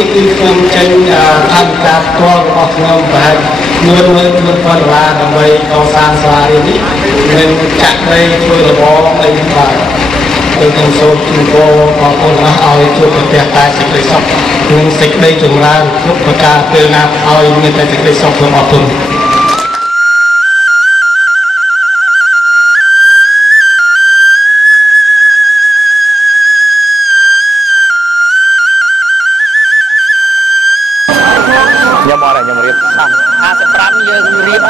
នេះគឺខ្ញុំចេញថវិកាផ្ទាល់របស់ខ្ញុំប្រហែល$10,000ដើម្បីកសាងសាលារៀននេះនិងចាក់ដីធ្វើរបងអីបាទខ្ញុំសូមជូនពរបងប្អូនឲ្យជួបប្រទះតែសេចក្តីសុខនិងសេចក្តីចម្រើនគ្រប់ប្រការពេលណាឲ្យមានតែសេចក្តីសុខក្នុងអត់ទុនខ្ញុំអត់ខ្ញុំរៀបxong 55យើងរៀប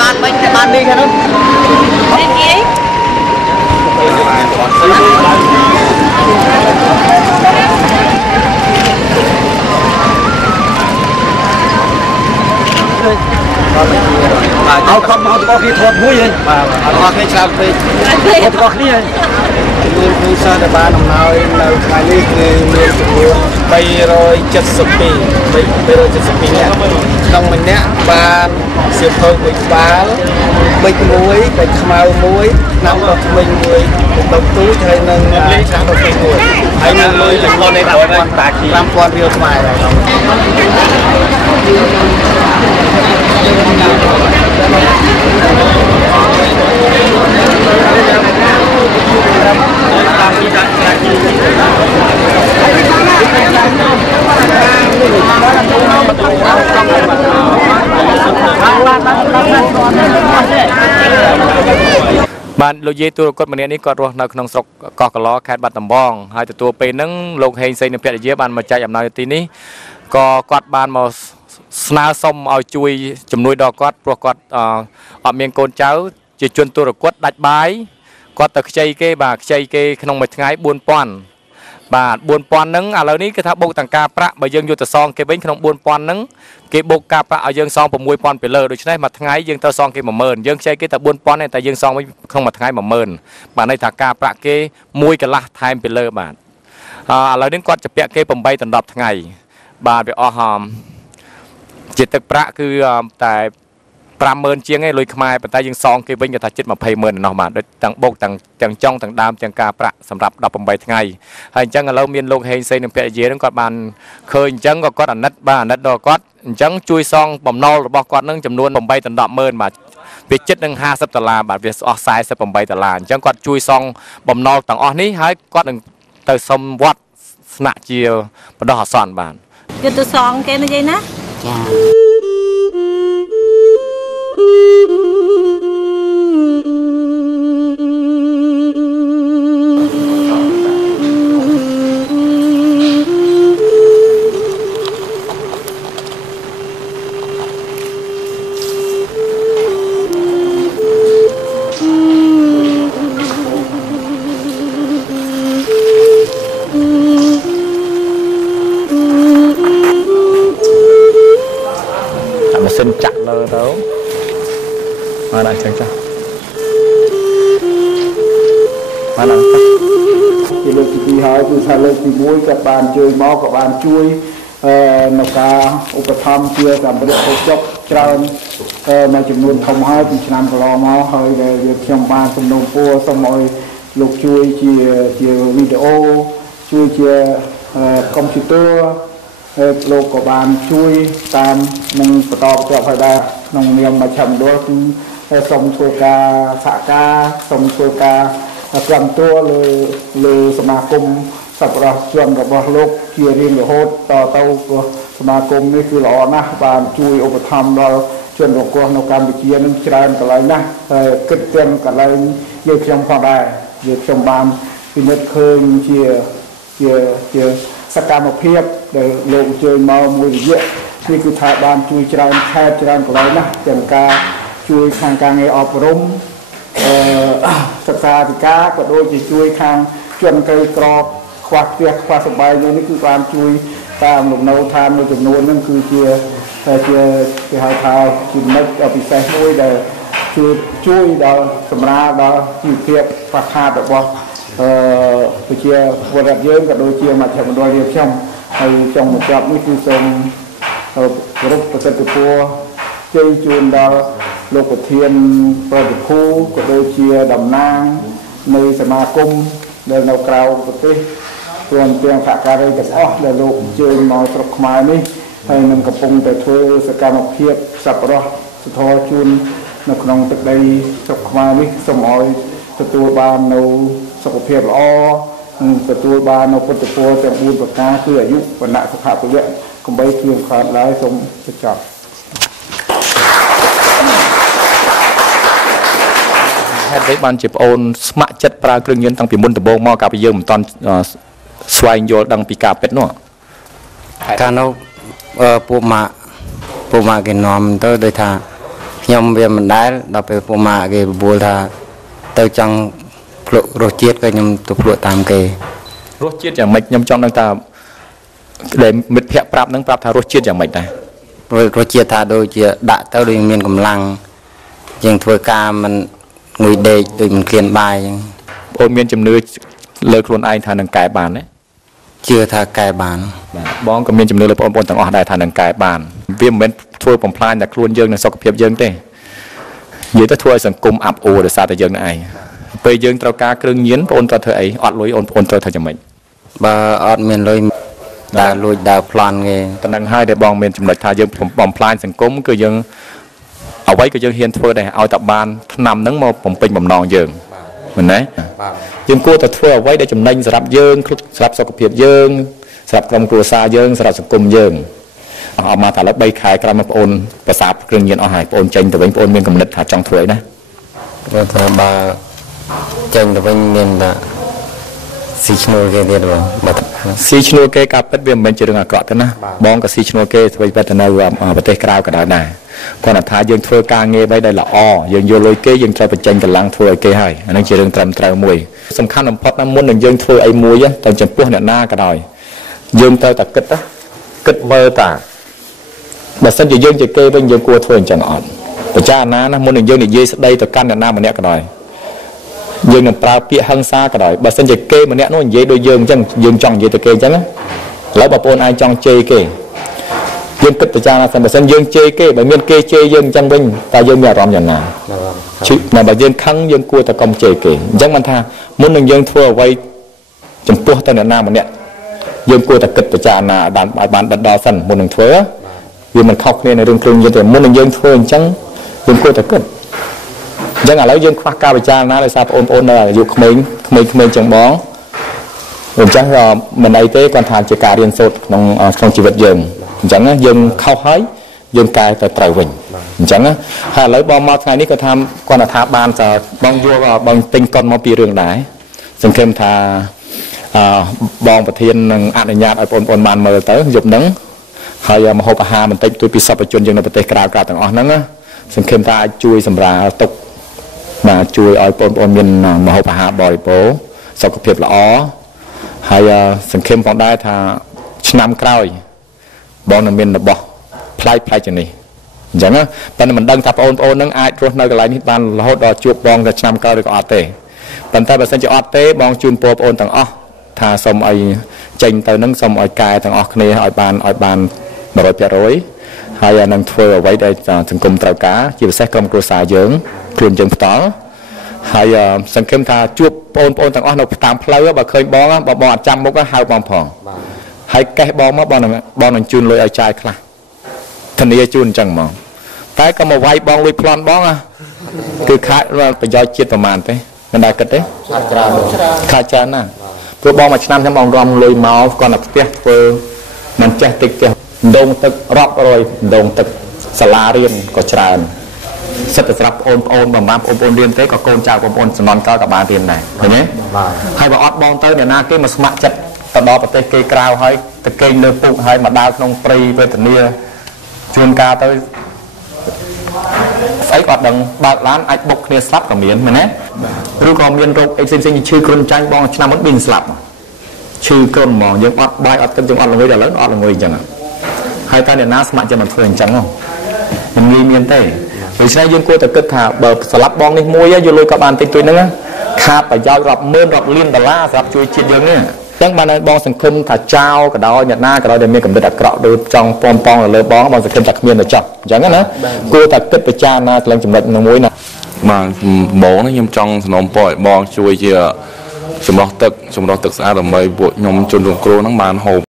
បានវិញតែបាននេះហ្នឹងនេះគេเอาคำเอาตะกอขี้ทอดมุ้ยเลยเอาตะกอขี้ชาไปเอาตะกอขี้เลยមានគ្រូសាស្ត្របានអំណោយនៅថ្ងៃនេះគឺមានចំនួន372នាក់ក្នុងម្នាក់បានសៀវភៅមួយក្បាលប៊ិចមួយប៊ិចខ្មៅមួយឆ្នាំដុសធ្មេញមួយដុសទូចហើយនឹងឆ្នាំដុសធ្មេញមួយហើយនឹងលុយចំនួននៃ5000តាគី5000រៀលខ្មែរដែរបានលោកយាយទូរគាត់ម្នាក់នេះគាត់រស់នៅក្នុងស្រុកកោះកឡខេត្តបាត់ដំបងហើយទទួលពេលហ្នឹងលោកហេងសេងនិងភរិយាបានមកចែកអំណោយទីនេះក៏គាត់បានមកស្នើសុំឲ្យជួយជំនួយដល់គាត់ព្រោះគាត់អត់មានកូនចៅជាជនទូរគាត់ដាច់បាយគាត់ទៅខ្ចីគេបាទខ្ចីគេក្នុងមួយថ្ងៃ4000បាទ4000ហ្នឹងឥឡូវនេះគេថាបូកទាំងការប្រាក់បើយើងយកទៅសងគេវិញក្នុង4000ហ្នឹងគេបូកការប្រាក់ឲ្យយើងសង6000ពីលើដូច្នេះមួយថ្ងៃយើងត្រូវសងគេ10000យើងខ្ចីគេតែ4000ទេតែយើងសងវិញក្នុងមួយថ្ងៃ10000បាទន័យថាការប្រាក់គេ1កន្លះថែមពីលើបាទឥឡូវនេះគាត់ជពាក់គេ8ដល់10ថ្ងៃបាទវាអស់ជាទឹកប្រាក់គឺតែ50000ជាងឯងលុយខ្មែរប៉ុន្តែយើងសងគេវិញគេថាជិត200,000ឯណោះបាទដូចទាំងបូកទាំងចុងទាំងដើមទាំងការប្រាក់សម្រាប់18ថ្ងៃហើយអញ្ចឹងឥឡូវមានលោកហេងសេងនិងភរិយានឹងគាត់បានឃើញអញ្ចឹងក៏គាត់អាណិតបាទអាណិតដល់គាត់អញ្ចឹងជួយសងបំណុលរបស់គាត់នឹងចំនួន8ដល់100000បាទវាជិតនឹង$50បាទវាអស់$48អញ្ចឹងគាត់ជួយសងបំណុលទាំងអស់នេះហើយគាត់នឹងទៅសុំវត្តស្នាក់ជាបដោះអាសន្នបាទយកទៅសងគេនិយាយណាចាសិនចាក់លើទៅបានអញ្ចឹងចាបានអញ្ចឹងជាលើកទី2ហើយគឺថាលើកទី1ក៏បានជួយមកក៏បានជួយនៅការឧបត្ថម្ភជាសម្ភារៈហូបចុកច្រើនមួយចំនួនធំហើយពីឆ្នាំកន្លងមកហើយដែលខ្ញុំបានសំណូមពរសូមឲ្យលោកជួយជាវីដេអូជួយជាកុំព្យូទ័រលោកក៏បានជួយតាមនឹងបន្តឲ្យដែរក្នុងនាមមជ្ឈមណ្ឌលគឺសូមធ្វើការសហការសូមធ្វើការប្រឹងទួលើសមាគមសប្បុរសជនរបស់លោកជារៀងរហូតតទៅសមាគមនេះគឺល្អណាស់បានជួយឧបត្ថម្ភដល់ជនរងគ្រោះនៅកម្ពុជានឹងច្រើនកន្លែងណាស់ហើយគិតទាំងកន្លែងយើងខ្ញុំផងដែរយើងខ្ញុំបានពិនិត្យឃើញជាសកម្មភាពដែលលោកអញ្ជើញមកមួយរយៈនេះគឺថាបានជួយច្រើនខេត្តច្រើនកន្លែងណាស់ទាំងការជួយខាងការងារអប់រំសិក្សាអធិការក៏ដូចជាជួយខាងជនក្រីក្រខ្វះផ្ទះខ្វះសម្បែងនេះគឺបានជួយតាមលំនៅឋានមួយចំនួនហ្នឹងគឺជាគេហៅថាចំណុចពិសេសមួយដែលជួយដល់សម្រាប់ដល់ជីវភាពខ្វះខាតរបស់ប្រជាពលរដ្ឋយើងក៏ដូចជាមជ្ឈមណ្ឌលយើងខ្ញុំហើយចុងបញ្ចប់នេះគឺសូមគោរពប្រសិទ្ធពរជ័យជូនដល់លោកប្រធានប្រតិភូក៏ដូចជាតំណាងនៃសមាគមដែលនៅក្រៅប្រទេស ព្រមទាំងសហការីទាំងអស់ដែលលោកអញ្ជើញមកស្រុកខ្មែរនេះហើយនឹងកំពុងតែធ្វើសកម្មភាពសប្បុរសធម៌ជូននៅក្នុងទឹកដីស្រុកខ្មែរនេះសូមឲ្យទទួលបាននៅសុខភាពល្អទទួលបាននៅពុទ្ធពរទាំង4ប្រការគឺអាយុវណ្ណៈសុខៈពលៈកុំបីគ្រឿងខាតឡើយសូមបញ្ចប់ហេតុអីបានជាប្អូនស្ម័គ្រចិត្តប្រើគ្រឿងញៀនតាំងពីមុនដំបូងមកកាលពីយើងមិនតាន់ស្វែងយល់ដឹងពីការពិតនោះកាលនោះពួកម៉ាក់គេនាំទៅដូចថាខ្ញុំវាមិនដែលដល់ពេលពួកម៉ាក់គេបបួលថាទៅចង់ភ្លក់រសជាតិក៏ខ្ញុំទៅភ្លក់តាមគេរសជាតិយ៉ាងម៉េចខ្ញុំចង់ដឹងថាដែលមិត្តភ័ក្តិប្រាប់នឹងប្រាប់ថារសជាតិយ៉ាងម៉េចដែររសជាតិថាដូចជាដាក់ទៅដូចមានកម្លាំងជាងធ្វើការមិនងុយដេកដូចមិនឃ្លានបាយអញ្ចឹងបងមានជំនឿលើខ្លួនឯងថានឹងកែបានទេជឿថាកែបានបាទបងក៏មានជំនឿលើបងប្អូនទាំងអស់ដែរថានឹងកែបានវាមិនមែនធ្វើបំផ្លាញតែខ្លួនយើងនិងសុខភាពយើងទេនិយាយទៅធ្វើឲ្យសង្គមអាប់អួរដោយសារតែយើងឯងពេលយើងត្រូវការគ្រឿងញៀនបងប្អូនត្រូវធ្វើអីអត់លុយបងប្អូនត្រូវធ្វើយ៉ាងម៉េចបើអត់មានលុយដើរលួចដើរប្លន់គេតំណឹងហើយដែលបងមានចំណុចថាយើងបំផ្លាញសង្គមគឺយើងអ្វីក៏យើងហ៊ានធ្វើដែរឲ្យតែបានឆ្នាំហ្នឹងមកបំពេញបំណងយើងមែនទេយើងគួរតែធ្វើអ្វីដែលចំណេញសម្រាប់យើងសម្រាប់សុខភាពយើងសម្រាប់ក្រុមគ្រួសារយើងសម្រាប់សង្គមយើងអស់មកតែលើ3ខែក្រោយមកបងប្អូនប្រសាទគ្រឿងញៀនអស់ហើយបងប្អូនចេញទៅវិញបងប្អូនមានគំនិតថាចង់ធ្វើអីណាបើថាបើចេញទៅវិញមានថាស៊ីឈ្នួលគេទៀតបងស៊ីឈ្នួលគេការពិតវាមិនមែនជារឿងអាក្រក់ទេណាបងក៏ស៊ីឈ្នួលគេធ្វើពិតទៅនៅប្រទេសក្រៅក៏ដោយដែរគាត់ថាយើងធ្វើការងារបីដែលល្អយើងយកលុយគេយើងត្រូវបញ្ចេញកម្លាំងធ្វើឲ្យគេហើយអានឹងជារឿងត្រឹមត្រូវមួយសំខាន់បំផុតណាមុននឹងយើងធ្វើអីមួយទៅចំពោះអ្នកណាក៏ដោយយើងត្រូវតែគិតមើលតាបើសិនជាយើងជាគេវិញយើងគួរធ្វើអញ្ចឹងអត់ពិចារណាណាមុននឹងយើងនិយាយស្ដីទៅកាន់អ្នកណាម្នាក់ក៏ដោយយើងនឹងប្រើពាក្យហិង្សាក៏ដោយបើសិនជាគេម្នាក់នោះនិយាយដូចយើងអញ្ចឹងយើងចង់និយាយទៅគេអញ្ចឹងឥឡូវបងប្អូនឯងចង់ជេរគេយើងគិតពិចារណាសិនបើសិនយើងជេរគេបើមានគេជេរយើងអញ្ចឹងវិញតើយើងមានអារម្មណ៍យ៉ាងណាបើយើងខឹងយើងគួរតែកុំជេរគេអញ្ចឹងបានថាមុននឹងយើងធ្វើអ្វីចំពោះទៅអ្នកណាម្នាក់យើងគួរតែគិតពិចារណាឲ្យបានដិតដល់សិនមុននឹងធ្វើវាមិនខុសគ្នានៅរឿងគ្រឿងញៀនទេមុននឹងយើងធ្វើអញ្ចឹងយើងគួរតែគិតអញ្ចឹងឥឡូវយើងខ្វះការពិចារណាដោយសារបងប្អូននៅអាយុក្មេងចឹងបងអញ្ចឹងមិនអីទេគាត់ថាជាការរៀនសូត្រក្នុងជីវិតយើងអញ្ចឹងយើងខុសហើយយើងកែទៅត្រូវវិញអញ្ចឹងហើយឥឡូវបងមកថ្ងៃនេះគាត់ថាបានបងយល់បងទិញកុនមកពីរឿងដែរសង្ឃឹមថាបងប្រធាននឹងអនុញ្ញាតឲ្យបងប្អូនបានមើលទៅយប់ហ្នឹងហើយមហូបអាហារបន្តិចទួយពីសពជនយើងនៅប្រទេសក្រៅទាំងអស់ហ្នឹងសង្ឃឹមថាអាចជួយសម្រាលទុកបាទជួយឲ្យបងប្អូនមានមហូបអាហារបរិភោគសុខភាពល្អហើយសង្ឃឹមផងដែរថាឆ្នាំក្រោយបងនឹងមានរបស់ផ្លែជាងនេះអញ្ចឹងប៉ុន្តែមិនដឹងថាបងប្អូននឹងអាចរស់នៅកន្លែងនេះបានរហូតដល់ជួបបងតែឆ្នាំក្រោយឬក៏អត់ទេប៉ុន្តែបើសិនជាអត់ទេបងជូនពរបងប្អូនទាំងអស់ថាសូមឲ្យចេញទៅនឹងសូមឲ្យកែទាំងអស់គ្នាឲ្យបាន 100% ហើយនឹងធ្វើអ្វីដែលសង្គមត្រូវការជាពិសេសក្រុមគ្រួសារយើងខ្លួនយើងផ្ទាល់ហើយសង្ឃឹមថាជួបបងប្អូនទាំងអស់នៅតាមផ្លូវបើឃើញបងអត់ចាំមុខហៅបងផងហើយកេះបងមកបងនឹងជូនលុយឲ្យចាយខ្លះធានាជូនអញ្ចឹងហ្មងតែក៏មកវាយបងលុយប្លន់បងគឺខាតប្រយោជន៍ជាតិប្រមាណទេមិនដែលគិតទេខាតច្រើនណាព្រោះបងមួយឆ្នាំខ្ញុំបងរំលុយមកគាត់នៅផ្ទះធ្វើមិនចេះតិចចេះដងទឹករាប់រយដងទឹកសាលារៀនក៏ច្រើនសិតតែស្រាប់បងប្អូនបំបានបងប្អូនរៀនទេក៏កូនចៅបងប្អូនសំណន់ក្រោយក៏បានរៀនដែរឃើញទេហើយបើអត់បងទៅអ្នកណាគេមកស្ម័គ្រចិត្តទៅដល់ប្រទេសគេក្រៅហើយទៅគេងលើពុកហើយមកដើរក្នុងព្រៃវេទនាជួនកាលទៅស្អីក៏ដឹងបើកឡានអាចបុកគ្នាស្លាប់ក៏មានមែនទេឬក៏មានរោគអីផ្សេងៗឈឺគ្រុនចាញ់បងឆ្នាំមុនមានស្លាប់ឈឺគ្រុនហ្មងយើងអត់បាយអត់ទឹកយើងអត់ល្ងុយដល់ឥឡូវអត់ល្ងុយអញ្ចឹងហើយតើអ្នកណាស្ម័គ្រចិត្តមកធ្វើអញ្ចឹងមិនងាយមានទេដូច្នេះយើងគួរតែគិតថាបើស្លាប់បងនេះមួយយកលុយក៏បានតិចតួចហ្នឹងខាតប្រយោជន៍រាប់ម៉ឺនរាប់លានដុល្លារសម្រាប់ជួយជាតិយើងនេះអញ្ចឹងបានបងសង្ឃឹមថាចៅក៏ដោយអ្នកណាក៏ដោយដែលមានកម្រិតអាក្រក់ឬចង់ពំប៉ងលើបងសង្ឃឹមថាគ្មានទៅចោះអញ្ចឹងណាគួរតែគិតពិចារណាឡើងចំណុចនឹងមួយណាបាទហ្មងខ្ញុំចង់សំណូមពរឲ្យបងជួយជា សម្រស់ទឹកស្អាតដើម្បីពួកខ្ញុំជនរងគ្រោះហ្នឹងបានហូប